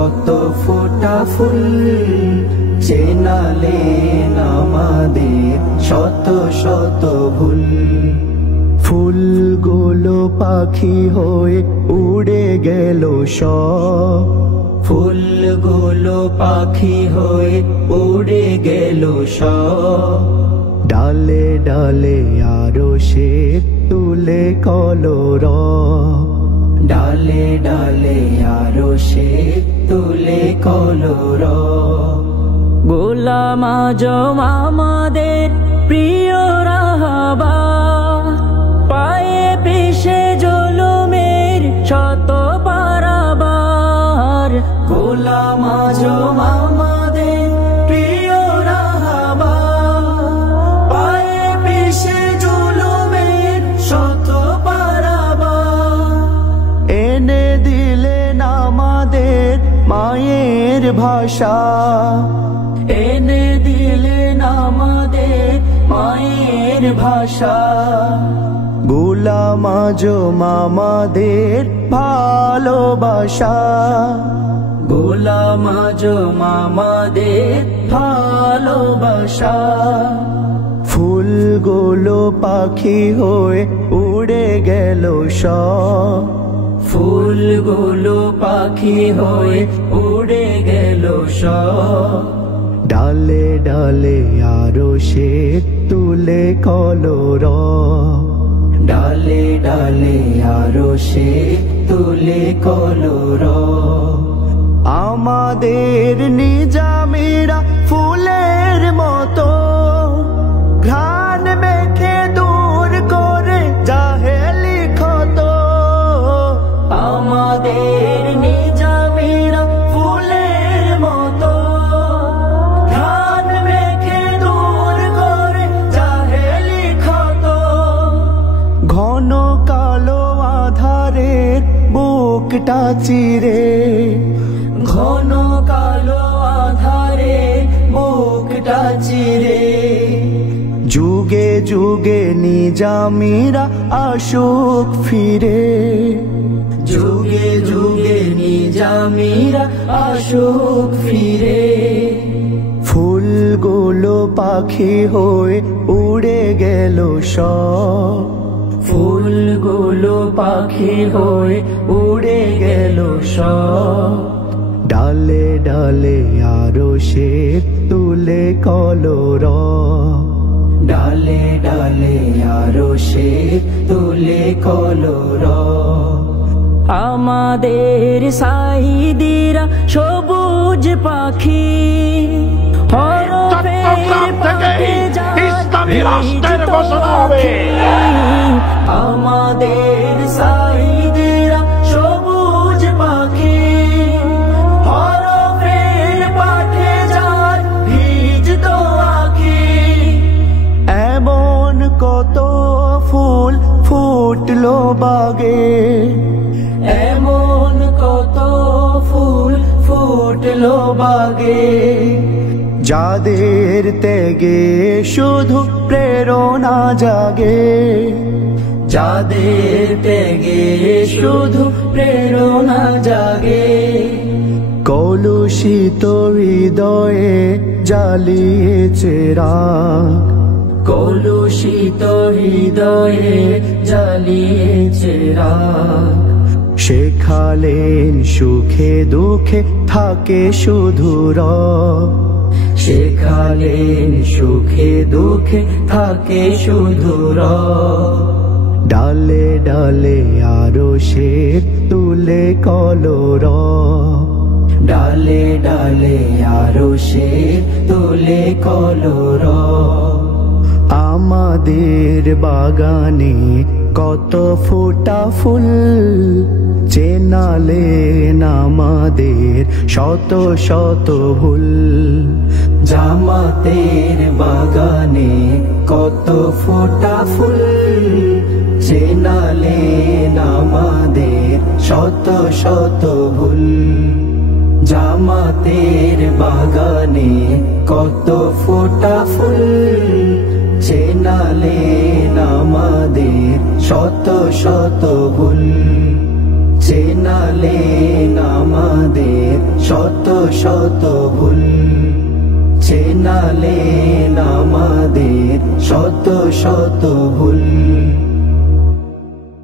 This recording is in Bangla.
কত ফোঁটা ফুল, চেনালেন আমাদের শত শত ভুল। ফুলগুলো পাখি হয়ে উড়ে গেল সব, ফুলগুলো পাখি হয়ে উড়ে গেল সব। ডালে ডালে আরো সে তুলে কলরব, ডালে ডালে আরো সে তুলে কলরব। গোলাম আজম আমাদের প্রিয় রাহবার, পায়ে পিষে জুলুমের শত পারাবার। গোলাম আজম আমাদের প্রিয় রাহবার, পায়ে পিষে জুলুমের শত পারাবার। এনে দিলেন আমাদের মায়ের ভাষা, এনে দিলেন আমাদের মায়ের ভাষা। গোলাম আজম আমাদের ভালোবাসা, গোলাম আজম আমাদের ভালোবাসা। ফুলগুলো পাখি হয়ে উড়ে গেল সব, ফুলগুলো পাখি হয়ে উড়ে গেল সব। ডালে ডালে আরো সে তুলে কলরব, ডালে ডালে আরো সে তুলে কলরব। আমাদের নিজামিরা ফুলের মতো ঘ্রাণ মেখে দূর করে জাহেলি ক্ষত। আমাদের নিজামিরা ফুলের মতো ঘ্রাণ মেখে দূর করে জাহেলি ক্ষত। ঘন কালো আধারের বুকটা চিরে, ঘন কালো আধারে বুকটা চিরে। যুগে যুগে নিজামিরা আসুক ফিরে, যুগে যুগে নিজামিরা আসুক ফিরে। ফুলগুলো পাখি হয়ে উড়ে গেল সব, ফুলগুলো পাখি হয়ে উড়ে গেল সব। ডালে ডালে আরো সে তুলে কলরব, ডালে ডালে আরো সে তুলে কলরব। আমাদের সাইদিরা সবুজ পাখি, চট্টগ্রাম থেকে ইসলামী রাষ্ট্রের ঘোষণা হবে। আমাদের সাইদিরা সবুজ পাখি, হরফের পাঠে যায় ভিজত আঁখি। এমন কত ফুল ফুটলো বাগে, এমন কত ফুল ফুটলো বাগে। যাদের ত্যাগে শুধু প্রেরণা জাগে, যাদের ত্যাগে শুধু প্রেরণা জাগে। কলুষিত হৃদয়ে জ্বালিয়েছে রাগ, কলুষিত হৃদয়ে জ্বালিয়েছে রাগ। শেখালেন সুখে দুঃখে থাকে শুধু রব, শেখালেন সুখে দুঃখে থাকে শুধু রব। ডালে ডালে আরো সে তুলে কলরব, ডালে ডালে আরো সে তুলে কলরব। আমাদের বাগানে কত ফোঁটা ফুল, চেনালেন আমাদের শত শত ভুল। জামাতের বাগানে কত ফোঁটা ফুল, চেনালেন আমাদের শত শত ভুল। জামাতের বাগানে কত ফোঁটা ফুল, চেনালেন আমাদের শত শত ভুল। চেনালেন আমাদের শত শত ভুল চেনালেন আমাদের শত শত ভুল